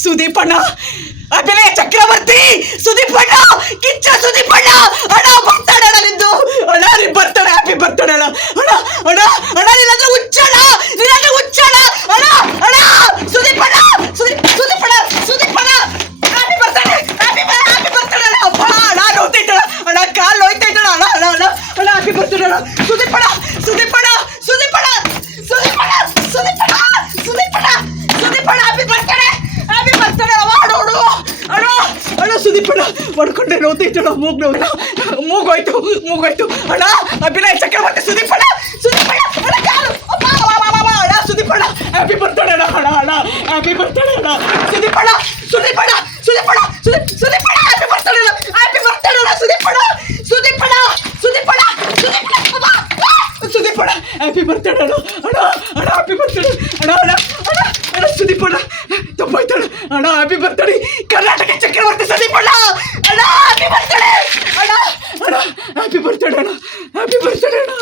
ಸುದೀಪ್ ಅಣ್ಣ, ಅಭಿನಯ ಚಕ್ರವರ್ತಿ ಸುದೀಪ್ ಅಣ್ಣ, ಕಿಚ್ಚ ಸುದೀಪ್ ಅಣ್ಣ, ಅಣ್ಣ ಬರ್ತಾಳೆ ಅಣ್ಣ ನಿಂದು, ಅಣ್ಣ ನೀನ್ ಬರ್ತಾಳೆ, ಹ್ಯಾಪಿ ಬರ್ತಾಳೆ ಅಣ್ಣ, ಅಣ್ಣ ಅಣ್ಣ ಅಣ್ಣ ನೀನಂದ್ರೆ ಹುಚ್ಚಣ್ಣ, ನೀನಂದ್ರೆ ಹುಚ್ಚಣ್ಣ, ಅಣ್ಣ ಅಣ್ಣ ಸುದೀಪ್ ಅಣ್ಣ, ಸುದೀಪ್ ಅಣ್ಣ, ಸುದೀಪ್ ಅಣ್ಣ, ಹ್ಯಾಪಿ ಬರ್ತಾಳೆ, ಹ್ಯಾಪಿ ಬರ್ತಾಳೆ ಅಣ್ಣ, ಅಪ್ಪ ಅಣ್ಣ ನೋಯ್ತೈತಣ ಅಣ್ಣ, ಕಾಲು ನೋಯ್ತೈತಣ ಅಣ್ಣ, ಅಣ್ಣ ಅಣ್ಣ ಅಣ್ಣ ಹ್ಯಾಪಿ ಬರ್ತಾಳೆ ಅಣ್ಣ, ಸುದೀಪ್ ಅಣ್ಣ, ಸುದೀಪ್ ಅಣ್ಣ, ಸುದೀಪ್ ಅಣ್ಣ, ಸುದೀಪ್ ಅಣ್ಣ, ಸುದೀಪ್ ಅಣ್ಣ, ಸುದೀಪ್ ಅಣ್ಣ, ಸುದೀಪ್ ಅಣ್ಣ ಹ್ಯಾಪಿ ಬರ್ತಾಳೆ, ಹ್ಯಾಪಿ ಬರ್ತಾಳೆ ನೋಡು ಅಣ್ಣ, ಅಣ್ಣ ಸುದೀಪ್ ಅಣ್ಣ ಮಾಡ್ಕೊಂಡೆ ನೋತೈತಣ್ಣ, ಮೂಗೋಯ್ತು ಅಣ್ಣ, ಅಭಿನಯ ಚಕ್ರವರ್ತಿ ಸುದೀಪ್ ಅಣ್ಣ, ಸುದೀಪ್ ಅಣ್ಣ, ಅಣ್ಣ ಕಾಲು ಅಪ್ಪ ಅಣ್ಣ, ಸುದೀಪ್ ಅಣ್ಣ ಹ್ಯಾಪಿ ಬರ್ತಾಳೆ ಅಣ್ಣ, ಅಣ್ಣ ಅಣ್ಣ ಹ್ಯಾಪಿ ಬರ್ತಾಳೆ ಅಣ್ಣ, ಸುದೀಪ್ ಅಣ್ಣ, ಸುದೀಪ್ ಅಣ್ಣ, ಸುದೀಪ್ ಅಣ್ಣ, ಸುದೀಪ್ ಅಣ್ಣ ಹ್ಯಾಪಿ ಬರ್ತಾಳೆ ಅಣ್ಣ, ಹ್ಯಾಪಿ ಬರ್ತಾಳೆ ಅಣ್ಣ, ಸುದೀಪ್ ಅಣ್ಣ, ಸುದೀಪ್ ಅಣ್ಣ, ಸುದೀಪ್ ಅಣ್ಣ, ಸುದೀಪ್ ಅಣ್ಣ, ಸುದೀಪ್ ಅಣ್ಣ ಹ್ಯಾಪಿ ಬರ್ತಾಳೆ ಅಣ್ಣ, ಅಣ್ಣ ಅಣ್ಣ ಹ್ಯಾಪಿ ಬರ್ತಾಳೆ ಅಣ್ಣ, ಅಣ್ಣ ಅಣ್ಣ ಅಣ್ಣ ಸುದೀಪ್ ಅಣ್ಣ ತಪ್ಪಾಯ್ತಾಳೆ ಅಣ್ಣ, ಹ್ಯಾಪಿ ಬರ್ತಾಳೆ ಕರ್ನಾಟಕ ಚಕ್ರವರ್ತಿ ಸುದೀಪ್ ಅಣ್ಣ, ಅಣ್ಣ ಹ್ಯಾಪಿ ಬರ್ತಾಳೆ ಅಣ್ಣ, ಅಣ್ಣ ಹ್ಯಾಪಿ ಬರ್ತಾಳೆ ಅಣ್ಣ, ಹ್ಯಾಪಿ ಬರ್ತಾಳೆ ಅಣ್ಣ.